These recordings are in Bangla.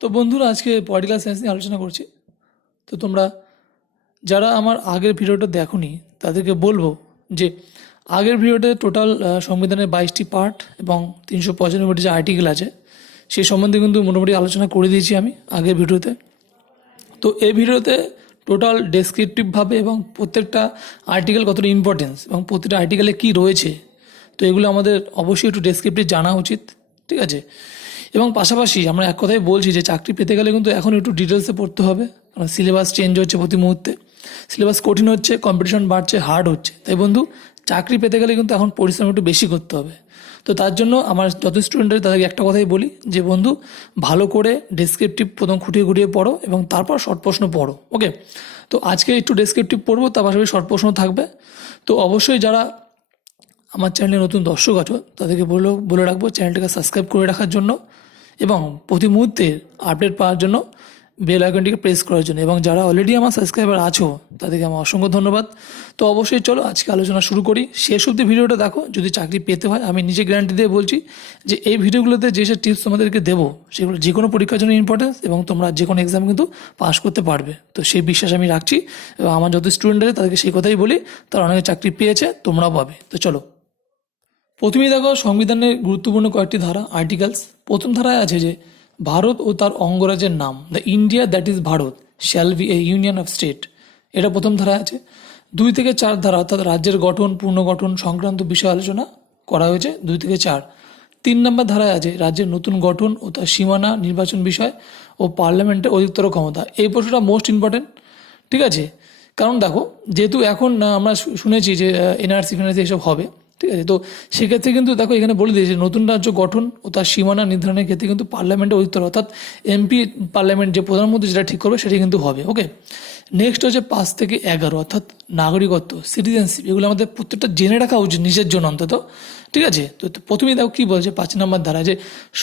তো বন্ধুরা আজকে পলিটিক্যাল সায়েন্স নিয়ে আলোচনা করছি। তো তোমরা যারা আমার আগের ভিডিওটা দেখোনি তাদেরকে বলবো যে আগের ভিডিওতে টোটাল সংবিধানের 22টি পার্ট এবং 395টি যে আর্টিকেল আছে সেই সম্বন্ধে কিন্তু মোটামুটি আলোচনা করে দিয়েছি আমি আগের ভিডিওতে। তো এই ভিডিওতে টোটাল ডেসক্রিপটিভভাবে এবং প্রত্যেকটা আর্টিকেল কতটা ইম্পর্টেন্স এবং প্রতিটা আর্টিকেলে কী রয়েছে, তো এগুলো আমাদের অবশ্যই একটু ডেসক্রিপটিভ জানা উচিত, ঠিক আছে। এবং পাশাপাশি আমরা এক কথাই বলছি যে চাকরি পেতে গেলে কিন্তু এখন একটু ডিটেলসে পড়তে হবে, কারণ সিলেবাস চেঞ্জ হচ্ছে প্রতি মুহূর্তে, সিলেবাস কঠিন হচ্ছে, কম্পিটিশন বাড়ছে, হার্ড হচ্ছে। তাই বন্ধু চাকরি পেতে গেলে কিন্তু এখন পরিশ্রম একটু বেশি করতে হবে। তো তার জন্য আমার যত স্টুডেন্ট আছে তাদেরকে একটা কথাই বলি যে বন্ধু ভালো করে ডেসক্রিপটিভ প্রথম খুঁটিয়ে খুঁটিয়ে পড়ো এবং তারপর শর্ট প্রশ্ন পড়ো, ওকে। তো আজকে একটু ডেসক্রিপটিভ পড়বো, তার পাশাপাশি শর্ট প্রশ্ন থাকবে। তো অবশ্যই যারা আমার চ্যানেলে নতুন দর্শক আছো তাদেরকে বলে রাখবো চ্যানেলটাকে সাবস্ক্রাইব করে রাখার জন্য এবং প্রতি মুহূর্তে আপডেট পাওয়ার জন্য বেল আইকনটিকে প্রেস করার জন্য। এবং যারা অলরেডি আমার সাবস্ক্রাইবার আছো তাদেরকে আমার অসংখ্য ধন্যবাদ। তো অবশ্যই চলো আজকে আলোচনা শুরু করি। শেষ অবধি ভিডিওটা দেখো, যদি চাকরি পেতে হয় আমি নিজে গ্যারান্টি দিয়ে বলছি যে এই ভিডিওগুলোতে যেসব টিপস তোমাদেরকে দেবো সেগুলো যে কোনো পরীক্ষার জন্য ইম্পর্টেন্স এবং তোমরা যে কোনো এক্সাম কিন্তু পাস করতে পারবে। তো সেই বিশ্বাস আমি রাখছি এবং আমার যত স্টুডেন্ট আছে তাদেরকে সেই কথাই বলি, তারা অনেকে চাকরি পেয়েছে, তোমরাও পাবে। তো চলো প্রথমেই দেখো সংবিধানের গুরুত্বপূর্ণ কয়েকটি ধারা, আর্টিকেলস। প্রথম ধারায় আছে যে ভারত ও তার অঙ্গরাজ্যের নাম, the India that is Bharat shall B A union of state, এটা প্রথম ধারায় আছে। 2 থেকে 4 ধারা অর্থাৎ রাজ্যের গঠন পুনর্গঠন সংক্রান্ত বিষয় আলোচনা করা হয়েছে 2 থেকে 4। 3 নম্বর ধারায় আছে রাজ্যের নতুন গঠন ও তার সীমানা, নির্বাচন বিষয় ও পার্লামেন্টের অধিকতর ক্ষমতা। এই প্রশ্নটা মোস্ট ইম্পর্টেন্ট, ঠিক আছে। কারণ দেখো যেহেতু এখন আমরা শুনেছি যে এনআরসি ফেনআরসি এসব হবে, ঠিক আছে। তো সেক্ষেত্রে কিন্তু দেখো এখানে বলে দিয়েছে নতুন রাজ্য গঠন ও তার সীমানা নির্ধারণের ক্ষেত্রে কিন্তু পার্লামেন্টের অধিকতর অর্থাৎ এমপি পার্লামেন্ট যে প্রধানমন্ত্রী যেটা ঠিক করবে সেটা কিন্তু হবে, ওকে। নেক্সট হচ্ছে 5 থেকে 11 অর্থাৎ নাগরিকত্ব, সিটিজেনশিপ, এগুলো আমাদের প্রত্যেকটা জেনে রাখা উচিত নিজের জন্য অন্তত, ঠিক আছে। তো প্রথমেই দেখো কী বলছে 5 নম্বর ধারা যে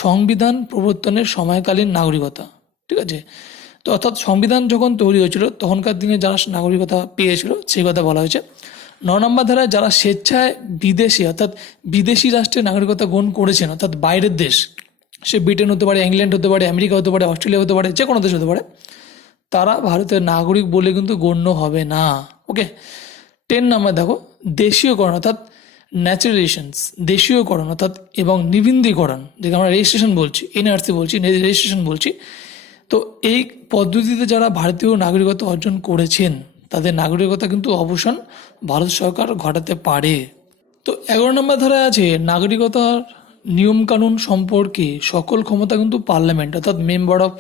সংবিধান প্রবর্তনের সময়কালীন নাগরিকতা, ঠিক আছে। তো অর্থাৎ সংবিধান যখন তৈরি হয়েছিল তখনকার দিনে যারা নাগরিকতা পেয়েছিল সেই কথা বলা হয়েছে। 9 নম্বর ধারায় যারা স্বেচ্ছায় বিদেশি অর্থাৎ বিদেশি রাষ্ট্রের নাগরিকতা গ্রহণ করেছেন অর্থাৎ বাইরের দেশ, সে ব্রিটেন হতে পারে, ইংল্যান্ড হতে পারে, আমেরিকা হতে পারে, অস্ট্রেলিয়া হতে পারে, যে কোনো দেশ হতে পারে, তারা ভারতের নাগরিক বলে কিন্তু গণ্য হবে না, ওকে। 10 নম্বর দেখো দেশীয়করণ অর্থাৎ ন্যাচারালাইজেশনস, দেশীয়করণ অর্থাৎ এবং নিবন্ধীকরণ, যেটা আমরা রেজিস্ট্রেশন বলছি, এনআরসি বলছি, রেজিস্ট্রেশন বলছি। তো এই পদ্ধতিতে যারা ভারতীয় নাগরিকত্ব অর্জন করেছেন তাদের নাগরিকতা কিন্তু অবসান ভারত সরকার ঘটাতে পারে। তো 11 নম্বর ধারায় আছে নাগরিকতার নিয়মকানুন সম্পর্কে সকল ক্ষমতা কিন্তু পার্লামেন্ট অর্থাৎ মেম্বার অফ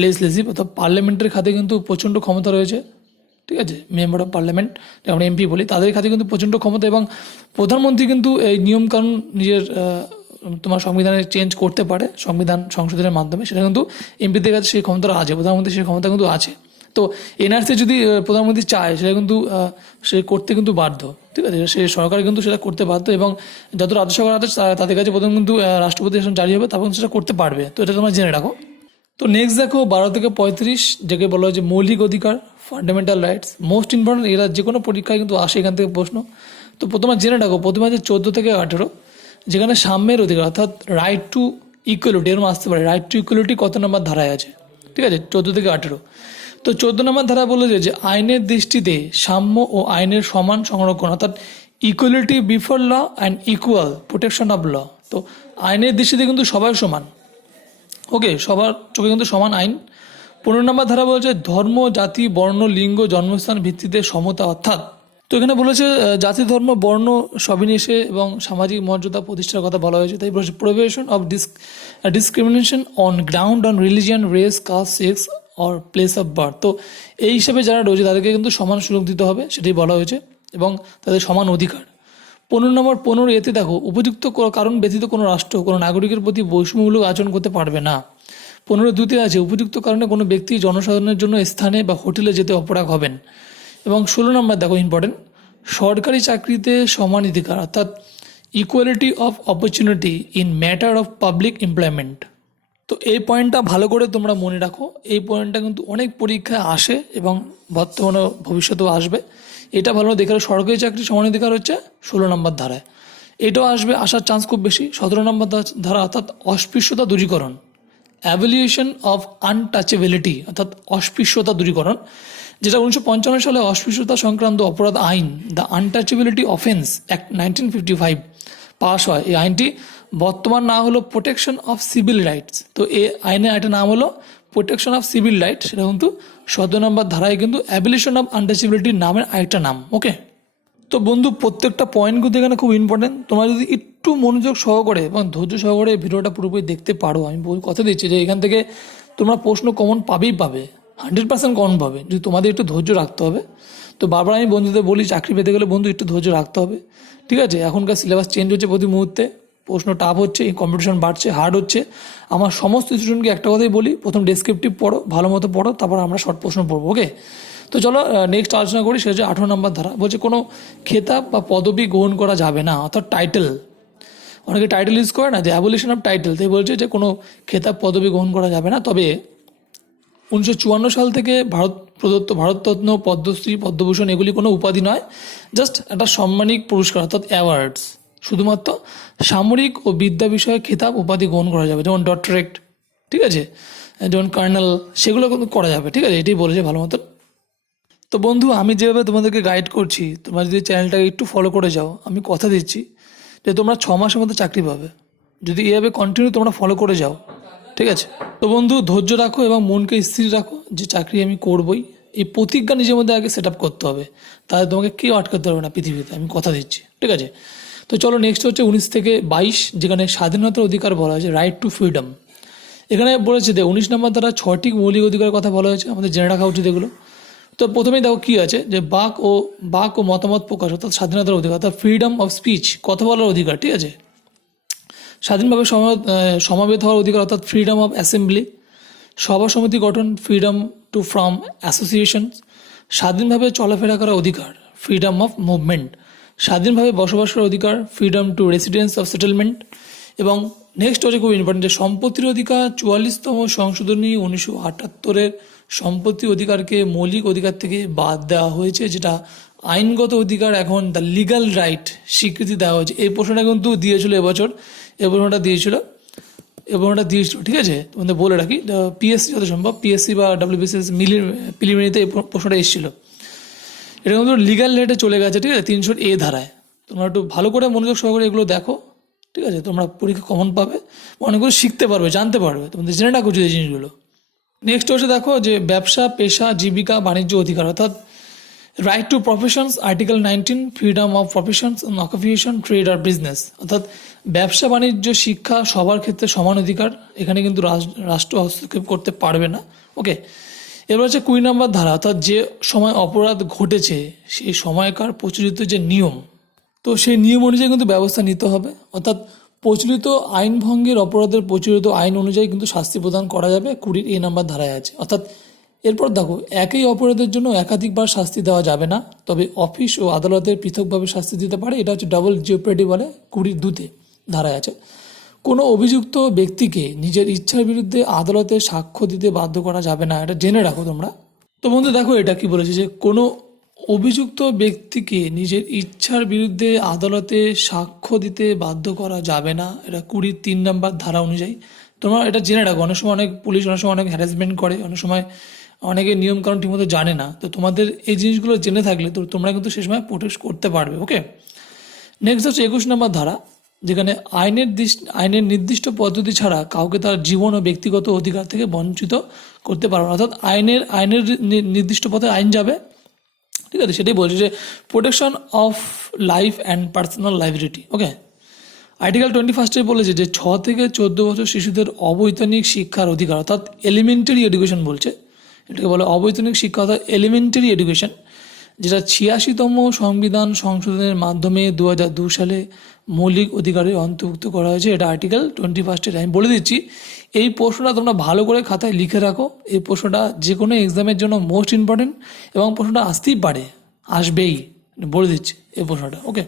লেজিসলেটিভ অর্থাৎ পার্লামেন্টের খাতে কিন্তু প্রচণ্ড ক্ষমতা রয়েছে, ঠিক আছে। মেম্বার অফ পার্লামেন্ট আমরা এমপি বলি, তাদের খাতে কিন্তু প্রচণ্ড ক্ষমতা এবং প্রধানমন্ত্রী কিন্তু এই নিয়মকানুন নিজের তোমার সংবিধানে চেঞ্জ করতে পারে সংবিধান সংশোধনের মাধ্যমে, সেটা কিন্তু এমপিদের কাছে সেই ক্ষমতাটা আছে, প্রধানমন্ত্রী সেই ক্ষমতা কিন্তু আছে। তো এনআরসি যদি প্রধানমন্ত্রী চায় সেটা কিন্তু সে করতে কিন্তু বাধ্য, ঠিক আছে। সে সরকার কিন্তু সেটা করতে বাধ্য এবং যত রাজ্য সরকার আছে তাদের কাছে প্রথম কিন্তু রাষ্ট্রপতি শাসন জারি হবে, তখন সেটা করতে পারবে। তো এটা তোমরা জেনে রাখো। তো নেক্সট দেখো 12 থেকে 35, যাকে বলা হয় যে মৌলিক অধিকার, ফান্ডামেন্টাল রাইটস, মোস্ট ইম্পর্টেন্ট, এরা যে কোনো পরীক্ষায় কিন্তু আসে এখান থেকে প্রশ্ন। তো প্রথমে জেনে রাখো, প্রথমে আছে 14 থেকে 18, যেখানে সাম্যের অধিকার অর্থাৎ রাইট টু ইকুয়ালিটি, এরকম আসতে পারে রাইট টু ইকুয়ালিটি কত নম্বর ধারায় আছে, ঠিক আছে, 14 থেকে 18। তো 14 নম্বর ধারা বলেছে যে আইনের দৃষ্টিতে সাম্য ও আইনের সমান সংরক্ষণ অর্থাৎ equality before law and equal protection of law. তো আইনের দৃষ্টিতে কিন্তু সবাই সমান, ওকে, সবার চোখে কিন্তু সমান আইন। 15 নম্বর ধারা বলেছে ধর্ম, জাতি, বর্ণ, লিঙ্গ, জন্মস্থান ভিত্তিতে সমতা অর্থাৎ, তো এখানে বলেছে জাতি, ধর্ম, বর্ণ সবিশেষে এবং সামাজিক মর্যাদা প্রতিষ্ঠার কথা বলা হয়েছে। তাই বলেছে prohibition of discrimination on ground on religion, race, caste, sex or place of birth. তো এই হিসাবে যারা রয়েছে তাদেরকে কিন্তু সমান সুযোগ দিতে হবে, সেটাই বলা হয়েছে, এবং তাদের সমান অধিকার। 15 নম্বর 15 এতে দেখো উপযুক্ত কারণ ব্যতীত কোনো রাষ্ট্র কোনো নাগরিকের প্রতি বৈষম্যমূলক আচরণ করতে পারবে না। 15 আছে উপযুক্ত কারণে কোনো ব্যক্তি জনসাধারণের জন্য স্থানে বা হোটেলে যেতে অপরাগ হবেন। এবং 16 নম্বর দেখো ইম্পর্টেন্ট, সরকারি চাকরিতে সমান অধিকার অর্থাৎ equality of opportunity in matter of public employment. তো এই পয়েন্টটা ভালো করে তোমরা মনে রাখো, এই পয়েন্টটা কিন্তু অনেক পরীক্ষায় আসে এবং বর্তমানে ভবিষ্যতেও আসবে। এটা ভালো দেখে সরকারি চাকরি সমান অধিকার হচ্ছে 16 নম্বর ধারায়, এটাও আসবে, আসার চান্স খুব বেশি। 17 নম্বর ধারা অর্থাৎ অস্পৃশ্যতা দূরীকরণ, অ্যাভলিউশন অফ আনটাচেবিলিটি অর্থাৎ অস্পৃশ্যতা দূরীকরণ, যেটা 1955 সালে অস্পৃশ্যতা সংক্রান্ত অপরাধ আইন the untouchability offence act 1955 pass হয়। এই আইনটি বর্তমান নাম হলো প্রোটেকশন অফ সিভিল রাইটস। তো এই আইনের একটা নাম হলো প্রোটেকশন অফ সিভিল রাইটস, সেটা কিন্তু 17 নম্বর ধারায় কিন্তু অ্যাবলিশন অফ আনটাচেবিলিটির নামের আরেকটা নাম। ওকে, তো বন্ধু প্রত্যেকটা পয়েন্ট কিন্তু এখানে খুব ইম্পর্টেন্ট। তোমরা যদি একটু মনোযোগ সহকারে এবং ধৈর্য সহকারে ভিডিওটা পুরোপুরি দেখতে পারো, আমি কথা দিচ্ছি যে এখান থেকে তোমরা প্রশ্ন কমন পাবেই পাবে, 100% কমন পাবে, যদি তোমাদের একটু ধৈর্য রাখতে হবে। তো বারবার আমি বন্ধুদের বলি চাকরি পেতে গেলে বন্ধু একটু ধৈর্য রাখতে হবে, ঠিক আছে? এখনকার সিলেবাস চেঞ্জ হচ্ছে প্রতি মুহূর্তে, প্রশ্ন টাফ হচ্ছে, কম্পিটিশন বাড়ছে, হার্ড হচ্ছে। আমার সমস্ত স্টুডেন্টকে একটা কথাই বলি, প্রথম ডেসক্রিপটিভ পড়ো, ভালো মতো পড়ো, তারপর আমরা শর্ট প্রশ্ন পড়বো। ওকে, তো চলো নেক্সট আলোচনা করি, সেটা হচ্ছে 18 নম্বর ধারা। বলছে কোনো খেতাব বা পদবি গ্রহণ করা যাবে না, অর্থাৎ টাইটেল। অনেকে টাইটেল ইউজ করে না, যে অ্যাবলিশন অফ টাইটেল, তাই বলছে যে কোনো খেতাব পদবি গ্রহণ করা যাবে না। তবে 1954 সাল থেকে ভারত প্রদত্ত ভারতরত্ন, পদ্মশ্রী, পদ্মভূষণ এগুলি কোনো উপাধি নয়, জাস্ট একটা সম্মানিক পুরস্কার অর্থাৎ অ্যাওয়ার্ডস। শুধুমাত্র সামরিক ও বিদ্যা বিষয়ে খেতাব উপাধি গ্রহণ করা যাবে, যেমন ডক্টরেট, ঠিক আছে, যেমন কার্নেল, সেগুলো কিন্তু করা যাবে, ঠিক আছে? এটাই বলেছে ভালো মতন। তো বন্ধু, আমি যেভাবে তোমাদেরকে গাইড করছি, তোমরা যদি চ্যানেলটাকে একটু ফলো করে যাও, আমি কথা দিচ্ছি যে তোমরা 6 মাসের মধ্যে চাকরি পাবে, যদি এইভাবে কন্টিনিউ তোমরা ফলো করে যাও, ঠিক আছে? তো বন্ধু ধৈর্য রাখো এবং মনকে স্থির রাখো যে চাকরি আমি করবই, এই প্রতিজ্ঞা নিজের মধ্যে আগে সেট আপ করতে হবে, তাহলে তোমাকে কেউ আটকাতে পারবে না পৃথিবীতে, আমি কথা দিচ্ছি, ঠিক আছে? তো চলো নেক্সট হচ্ছে 19 থেকে 22, যেখানে স্বাধীনতার অধিকার বলা হয়েছে, রাইট টু ফ্রিডম। এখানে বলেছে যে 19 নম্বর দ্বারা 6টি মৌলিক অধিকারের কথা বলা হয়েছে, আমাদের জেনে রাখা উচিত এগুলো। তো প্রথমেই দেখো কী আছে, যে বাক ও মতামত প্রকাশ অর্থাৎ স্বাধীনতার অধিকার, অর্থাৎ ফ্রিডম অফ স্পিচ, কথা বলার অধিকার, ঠিক আছে? স্বাধীনভাবে সমাবেত হওয়ার অধিকার অর্থাৎ ফ্রিডম অফ অ্যাসেম্বলি, সভা সমিতি গঠন, ফ্রিডম টু ফ্রম অ্যাসোসিয়েশন, স্বাধীনভাবে চলাফেরা করার অধিকার, ফ্রিডম অফ মুভমেন্ট, স্বাধীনভাবে বসবাসের অধিকার, freedom two residence of settlement. এবং নেক্সট হচ্ছে খুব ইম্পর্টেন্ট, যে সম্পত্তির অধিকার 44তম সংশোধনী 1978-এর সম্পত্তি অধিকারকে মৌলিক অধিকার থেকে বাদ দেওয়া হয়েছে, যেটা আইনগত অধিকার এখন দ্য লিগ্যাল রাইট স্বীকৃতি দেওয়া হয়েছে। এই প্রশ্নটা কিন্তু দিয়েছিল এবছর, এই প্রশ্নটা দিয়েছিল, ঠিক আছে? তোমাদের বলে রাখি, পিএসসি যত সম্ভব, পিএসসি বা ডাব্লিউবিসিএস প্রিলিমিনারিতে এই প্রশ্নটা এসেছিলো। এটা কিন্তু লিগ্যাল রেটে চলে গেছে, ঠিক আছে, 300A ধারায়। তোমরা একটু ভালো করে মনোযোগ সহকারে এগুলো দেখো, ঠিক আছে? তোমরা পরীক্ষা কমন পাবে, অনেকগুলো শিখতে পারবে, জানতে পারবে, তোমাদের জেনে রাখো এই জিনিসগুলো। নেক্সট হচ্ছে দেখো যে ব্যবসা, পেশা, জীবিকা, বাণিজ্য অধিকার অর্থাৎ right to professions, article 19, freedom of professions, occupation, trade আর বিজনেস, অর্থাৎ ব্যবসা, বাণিজ্য, শিক্ষা সবার ক্ষেত্রে সমান অধিকার, এখানে কিন্তু রাষ্ট্র হস্তক্ষেপ করতে পারবে না। ওকে, এবার হচ্ছে 20 নম্বর ধারা, অর্থাৎ যে সময় অপরাধ ঘটেছে সেই সময়কার প্রচলিত যে নিয়ম, তো সেই নিয়ম অনুযায়ী কিন্তু ব্যবস্থা নিতে হবে, অর্থাৎ প্রচলিত আইন ভঙ্গের অপরাধের প্রচলিত আইন অনুযায়ী কিন্তু শাস্তি প্রদান করা যাবে, 20A নম্বর ধারায় আছে। অর্থাৎ এরপর দেখো, একই অপরাধের জন্য একাধিকবার শাস্তি দেওয়া যাবে না, তবে অফিস ও আদালতের পৃথকভাবে শাস্তি দিতে পারে, এটা হচ্ছে ডাবল জিওপ্রেডি বলে, 20(2)তে ধারায় আছে। কোনো অভিযুক্ত ব্যক্তিকে নিজের ইচ্ছার বিরুদ্ধে আদালতে সাক্ষ্য দিতে বাধ্য করা যাবে না, এটা জেনে রাখো তোমরা। তো বন্ধু দেখো এটা কি বলেছে, যে কোনো অভিযুক্ত ব্যক্তিকে নিজের ইচ্ছার বিরুদ্ধে আদালতে সাক্ষ্য দিতে বাধ্য করা যাবে না, এটা 23 নম্বর ধারা অনুযায়ী। তোমরা এটা জেনে রাখো, অনেক সময় অনেক পুলিশ অনেক সময় অনেক হ্যারাসমেন্ট করে, অনেক সময় অনেকে নিয়মকানুন ঠিকমতো জানে না, তো তোমাদের এই জিনিসগুলো জেনে থাকলে তো তোমরা কিন্তু সে সময় প্রোটেক্ট করতে পারবে। ওকে, নেক্সট হচ্ছে 21 নম্বর ধারা, যেখানে আইনের নির্দিষ্ট পদ্ধতি ছাড়া কাউকে তার জীবন ও ব্যক্তিগত অধিকার থেকে বঞ্চিত করতে পারবে না, অর্থাৎ আইনের নির্দিষ্ট পথে আইন যাবে, ঠিক আছে? সেটাই বলছে যে protection of life and personal liability. Okay, article 21 বলেছে যে 6 থেকে 14 বছর শিশুদের অবৈতনিক শিক্ষার অধিকার, অর্থাৎ এলিমেন্টারি এডুকেশন বলছে, এটাকে বলে অবৈতনিক শিক্ষা অর্থাৎ এলিমেন্টারি এডুকেশন, যেটা 86তম সংবিধান সংশোধনের মাধ্যমে 2002 সালে মৌলিক অধিকারে অন্তর্ভুক্ত করা হয়েছে, এটা আর্টিকেল 21। আমি বলে দিচ্ছি, এই প্রশ্নটা তোমরা ভালো করে খাতায় লিখে রাখো, এই প্রশ্নটা যে কোনো এক্সামের জন্য মোস্ট ইম্পর্টেন্ট, এবং প্রশ্নটা আসতেই পারে, আসবেই, বলে দিচ্ছি এই প্রশ্নটা। ওকে,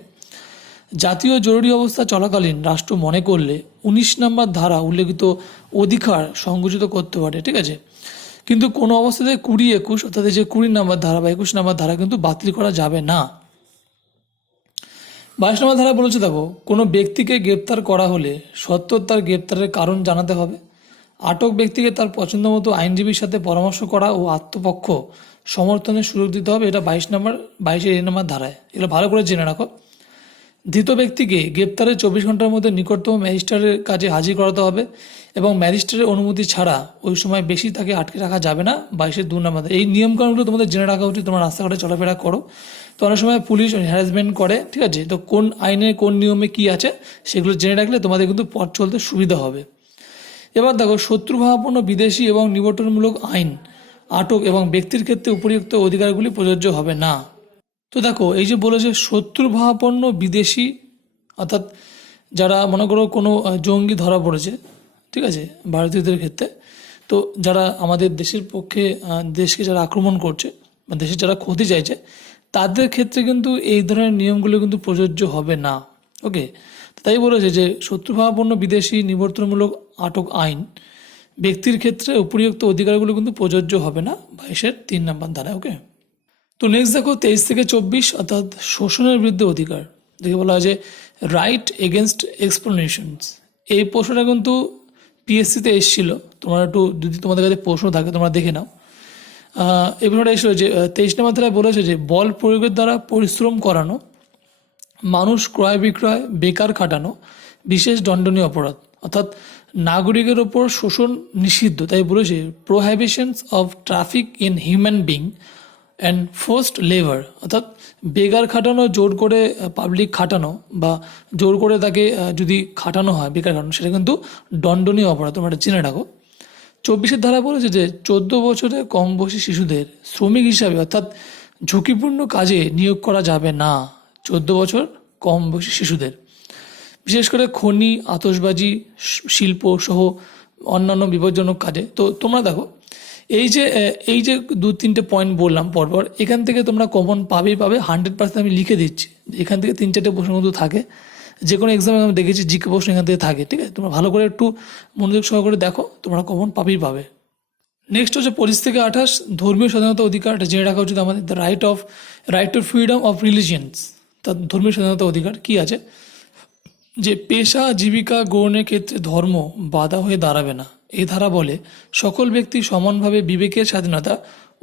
জাতীয় জরুরি অবস্থা চলাকালীন রাষ্ট্র মনে করলে 19 নম্বর ধারা উল্লেখিত অধিকার সংকুচিত করতে পারে, ঠিক আছে? কিন্তু কোনো অবস্থাতে 20-21 অর্থাৎ যে 20 নম্বর ধারা বা 21 নম্বর ধারা কিন্তু বাতিল করা যাবে না। 22 নম্বর ধারা বলেছে দেখো, কোনো ব্যক্তিকে গ্রেপ্তার করা হলে সত্ত্বর তার গ্রেপ্তারের কারণ জানাতে হবে, আটক ব্যক্তিকে তার পছন্দ মতো আইনজীবীর সাথে পরামর্শ করা ও আত্মপক্ষ সমর্থনের সুযোগ দিতে হবে, এটা 22 নম্বর ধারায়। এগুলো ভালো করে জেনে রাখো। ধৃত ব্যক্তিকে গ্রেপ্তারের 24 ঘন্টার মধ্যে নিকটতম ম্যাজিস্ট্রেটের কাছে হাজির করাতে হবে এবং ম্যাজিস্ট্রেটের অনুমতি ছাড়া ওই সময় বেশি তাকে আটকে রাখা যাবে না। 22(2) এই নিয়মকানুনগুলো তোমাদের জেনে রাখা উচিত। তোমরা রাস্তাঘাটে চলাফেরা করো তো অনেক সময় পুলিশ হ্যারাসমেন্ট করে, ঠিক আছে? তো কোন আইনে কোন নিয়মে কি আছে সেগুলো জেনে রাখলে তোমাদের কিন্তু পথ চলতে সুবিধা হবে। এবার দেখো, শত্রুভাবাপন্ন বিদেশি এবং নিবর্তনমূলক আইন আটক এবং ব্যক্তির ক্ষেত্রে উপরিউক্ত অধিকারগুলি প্রযোজ্য হবে না। তো দেখো, এই যে বলেছে শত্রুভাবাপন্ন বিদেশি, অর্থাৎ যারা মনে করো কোনো জঙ্গি ধরা পড়েছে, ঠিক আছে, ভারতীয়দের ক্ষেত্রে, তো যারা আমাদের দেশের পক্ষে দেশকে যারা আক্রমণ করছে বা দেশের যারা ক্ষতি চাইছে, তাদের ক্ষেত্রে কিন্তু এই ধরনের নিয়মগুলো কিন্তু প্রযোজ্য হবে না। ওকে, তাই বলেছে যে শত্রুভাবাপন্ন বিদেশি নিবর্তনমূলক আটক আইন ব্যক্তির ক্ষেত্রে উপরিউক্ত অধিকারগুলো কিন্তু প্রযোজ্য হবে না 22(3) ধারায়। ওকে, তো নেক্সট দেখো 23 থেকে 24, অর্থাৎ শোষণের বিরুদ্ধে অধিকার। দেখে বলা হয় যে রাইট এগেনস্ট এক্সপ্লোনেশনস। এই প্রশ্নটা কিন্তু পিএসসিতে এসেছিল। তোমরা একটু যদি তোমাদের কাছে প্রশ্ন থাকে তোমরা দেখে নাও। এই প্রশ্নটা এসেছিল যে 23 নম্বর ধারায় বলেছে যে বল প্রয়োগের দ্বারা পরিশ্রম করানো, মানুষ ক্রয় বিক্রয়, বেকার খাটানো বিশেষ দণ্ডনীয় অপরাধ, অর্থাৎ নাগরিকের ওপর শোষণ নিষিদ্ধ। তাই বলেছে prohibitions of traffic in human being and forced labour, অর্থাৎ বেকার খাটানো, জোর করে পাবলিক খাটানো বা জোর করে তাকে যদি খাটানো হয়, বেকার খাটানো, সেটা কিন্তু দণ্ডনীয় অপরাধ। তোমরা এটা জেনে রাখো। 24 ধারা বলেছে যে 14 বছরের কম বয়সী শিশুদের শ্রমিক হিসাবে অর্থাৎ ঝুঁকিপূর্ণ কাজে নিয়োগ করা যাবে না। 14 বছর কম বয়সী শিশুদের, বিশেষ করে খনি, আতশবাজি, শিল্প সহ অন্যান্য বিপজ্জনক কাজে। তো তোমরা দেখো, এই যে 2-3টে পয়েন্ট বললাম পরপর, এখান থেকে তোমরা কমন পাবে 100%। আমি লিখে দিচ্ছি, এখান থেকে 3-4টে প্রশ্ন কিন্তু থাকে। যে কোনো এক্সামে আমি দেখেছি জিকে প্রশ্ন এখান থেকে থাকে, ঠিক আছে? তোমরা ভালো করে একটু মনোযোগ সহকারে দেখো, তোমরা কমন পাবে। নেক্সট হচ্ছে 25 থেকে 28, ধর্মীয় স্বাধীনতা অধিকার। এটা জেনে রাখা উচিত আমাদের। The right two freedom of religions, তার ধর্মীয় স্বাধীনতা অধিকার কি আছে যে পেশা জীবিকা গ্রহণের ক্ষেত্রে ধর্ম বাধা হয়ে দাঁড়াবে না। এই ধারা বলে সকল ব্যক্তি সমানভাবে বিবেকের স্বাধীনতা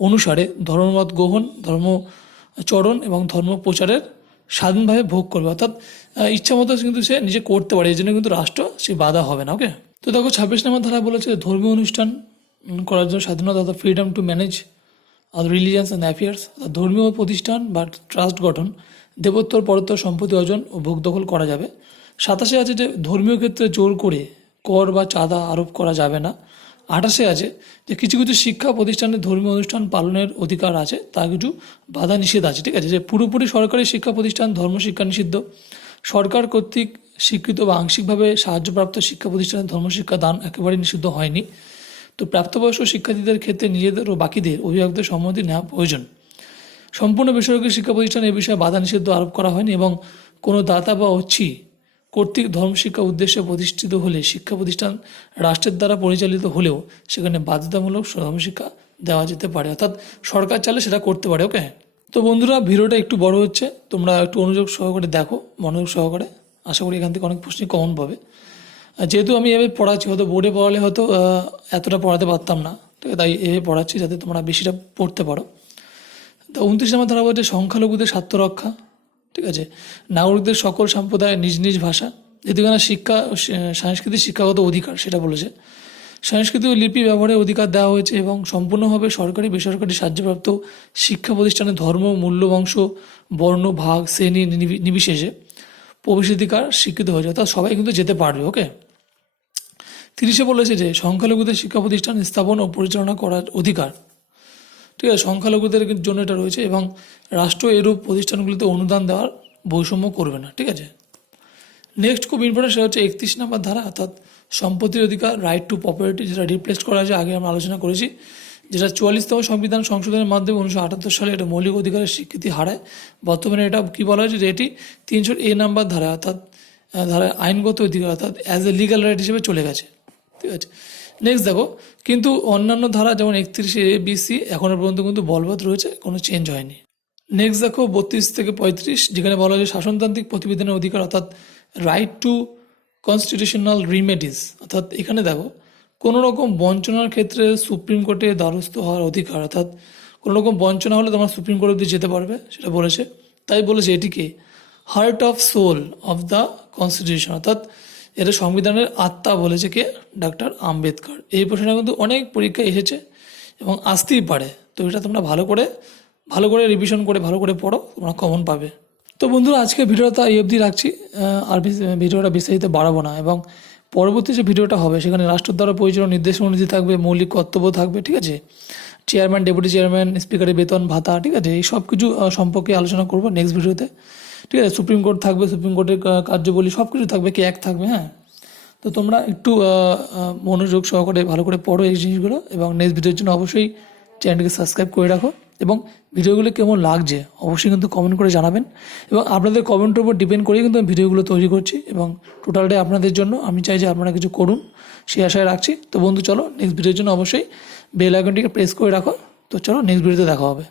অনুসারে ধর্মমত গ্রহণ, ধর্মচরণ এবং ধর্ম প্রচারের স্বাধীনভাবে ভোগ করবে, অর্থাৎ ইচ্ছা মতো কিন্তু সে নিজে করতে পারে। এই জন্য কিন্তু রাষ্ট্র সে বাধা হবে না। ওকে, তো দেখো 26 নম্বর ধারা বলেছে ধর্মীয় অনুষ্ঠান করার জন্য স্বাধীনতা, অর্থাৎ freedom to manage religions and affairs, ধর্মীয় প্রতিষ্ঠান বা ট্রাস্ট গঠন, দেবোত্তর পরোত্তর সম্পত্তি অর্জন ও ভোগ দখল করা যাবে। 27 আছে যে ধর্মীয় ক্ষেত্রে জোর করে কর বা চাঁদা আরোপ করা যাবে না। 28 আছে যে কিছু কিছু শিক্ষা প্রতিষ্ঠানে ধর্মীয় অনুষ্ঠান পালনের অধিকার আছে, তা কিছু বাধা নিষেধ আছে, ঠিক আছে? যে পুরোপুরি সরকারি শিক্ষা প্রতিষ্ঠান ধর্মশিক্ষা নিষিদ্ধ। সরকার কর্তৃক স্বীকৃত বা আংশিকভাবে সাহায্যপ্রাপ্ত শিক্ষা প্রতিষ্ঠানে ধর্মশিক্ষা দান একেবারেই নিষিদ্ধ হয়নি। তো প্রাপ্তবয়স্ক শিক্ষার্থীদের ক্ষেত্রে নিজেদের ও বাকিদের অভিভাবকদের সম্মতি নেওয়া প্রয়োজন। সম্পূর্ণ বেসরকারি শিক্ষা প্রতিষ্ঠানে এ বিষয়ে বাধা নিষিদ্ধ আরোপ করা হয়নি এবং কোনো দাতা বা অচ্ছি কর্তৃক ধর্মশিক্ষা উদ্দেশ্যে প্রতিষ্ঠিত হলে শিক্ষা প্রতিষ্ঠান রাষ্ট্রের দ্বারা পরিচালিত হলেও সেখানে বাধ্যতামূলক ধর্মশিক্ষা দেওয়া যেতে পারে, অর্থাৎ সরকার চাইলে সেটা করতে পারে। ওকে, তো বন্ধুরা ভিডিওটা একটু বড় হচ্ছে, তোমরা একটু মনোযোগ সহকারে দেখো, মনোযোগ সহকারে। আশা করি এখান থেকে অনেক প্রশ্নই কমন পাবে। যেহেতু আমি এভাবে পড়াচ্ছি, হয়তো বোর্ডে পড়ালে হয়তো এতটা পড়াতে পারতাম না, ঠিক আছে? তাই এভাবে পড়াচ্ছি যাতে তোমরা বেশিটা পড়তে পারো। তো 29 নম্বর ধারা বলছে সংখ্যালঘুদের স্বার্থ রক্ষা, ঠিক আছে? নাগরিকদের সকল সম্প্রদায় নিজ নিজ ভাষা, যেদিকে শিক্ষা সাংস্কৃতিক শিক্ষাগত অধিকার সেটা বলেছে। সাংস্কৃতিক লিপি ব্যবহারের অধিকার দেওয়া হয়েছে এবং সম্পূর্ণভাবে সরকারি বেসরকারি সাহায্যপ্রাপ্ত শিক্ষা প্রতিষ্ঠানে ধর্ম, মূল্য, বংশ, বর্ণ, ভাগ, শ্রেণী নির্বিশেষে প্রবেশাধিকার স্বীকৃত হয়েছে, অর্থাৎ সবাই কিন্তু যেতে পারবে। ওকে, 30 বলেছে যে সংখ্যালঘুদের শিক্ষা প্রতিষ্ঠান স্থাপন ও পরিচালনা করার অধিকার, ঠিক আছে? সংখ্যালঘুদের জন্য এটা রয়েছে এবং রাষ্ট্র এরূপ প্রতিষ্ঠানগুলিতে অনুদান দেওয়ার বৈষম্য করবে না, ঠিক আছে? নেক্সট খুব ইম্পর্টেন্ট সেটা হচ্ছে 31 নম্বর ধারা, অর্থাৎ সম্পত্তির অধিকার, রাইট টু প্রপার্টি, যেটা রিপ্লেস করা হয়েছে, আগে আমরা আলোচনা করেছি, যেটা 44তম সংবিধান সংশোধনের মাধ্যমে 1978 সালে এটা মৌলিক অধিকারের স্বীকৃতি হারায়। বর্তমানে এটা কী বলা হয়েছে যে এটি 300A নম্বর ধারা, অর্থাৎ ধারা আইনগত অধিকার, অর্থাৎ অ্যাজ এ লিগাল রাইট হিসেবে চলে গেছে, ঠিক আছে? নেক্সট দেখো, কিন্তু অন্যান্য ধারা যেমন 31A, B, C এখনও পর্যন্ত কিন্তু বলবৎ রয়েছে, কোনো চেঞ্জ হয়নি। নেক্সট দেখো 32 থেকে 35, যেখানে বলা হয়েছে শাসনতান্ত্রিক প্রতিবেদনের অধিকার, অর্থাৎ রাইট টু কনস্টিটিউশনাল রিমেডিস, অর্থাৎ এখানে দেখো কোনো রকম বঞ্চনার ক্ষেত্রে সুপ্রিম কোর্টে দ্বারস্থ হওয়ার অধিকার, অর্থাৎ কোনো রকম বঞ্চনা হলে তোমরা সুপ্রিম কোর্ট অব্দি যেতে পারবে, সেটা বলেছে। তাই বলেছে এটিকে heart of soul of the constitution, অর্থাৎ এটা সংবিধানের আত্মা বলেছে কে, ডক্টর আম্বেদকর। এই প্রশ্নটা কিন্তু অনেক পরীক্ষায় এসেছে এবং আসতেই পারে। তো এটা তোমরা ভালো করে রিভিশন করে ভালো করে পড়ো, তোমরা কমন পাবে। তো বন্ধুরা, আজকে ভিডিওটা এই অবধি রাখছি। আর ভিডিওটা বিস্তারিত বাড়াবো না, এবং পরবর্তী যে ভিডিওটা হবে সেখানে রাষ্ট্র দ্বারা পরিচালনা নির্দেশনাদি থাকবে, মৌলিক কর্তব্য থাকবে, ঠিক আছে, চেয়ারম্যান, ডেপুটি চেয়ারম্যান, স্পিকারের বেতন ভাতা, ঠিক আছে, এই সব কিছু সম্পর্কে আলোচনা করবো নেক্সট ভিডিওতে, ঠিক আছে। সুপ্রিম কোর্ট থাকবে, সুপ্রিম কোর্টের কার্যবলী সব কিছু থাকবে, কি এক থাকবে, হ্যাঁ। তো তোমরা একটু মনোযোগ সহকারে ভালো করে পড়ো এই জিনিসগুলো, এবং নেক্সট ভিডিওর জন্য অবশ্যই চ্যানেলটিকে সাবস্ক্রাইব করে রাখো, এবং ভিডিওগুলো কেমন লাগছে অবশ্যই কিন্তু কমেন্ট করে জানাবেন, এবং আপনাদের কমেন্টের উপর ডিপেন্ড করেই কিন্তু আমি ভিডিওগুলো তৈরি করছি, এবং টোটালটাই আপনাদের জন্য। আমি চাই যে আপনারা কিছু করুন, সেই আশায় রাখছি। তো বন্ধু, চলো নেক্সট ভিডিওর জন্য অবশ্যই বেল আইকনটিকে প্রেস করে রাখো। তো চলো নেক্সট ভিডিওতে দেখা হবে।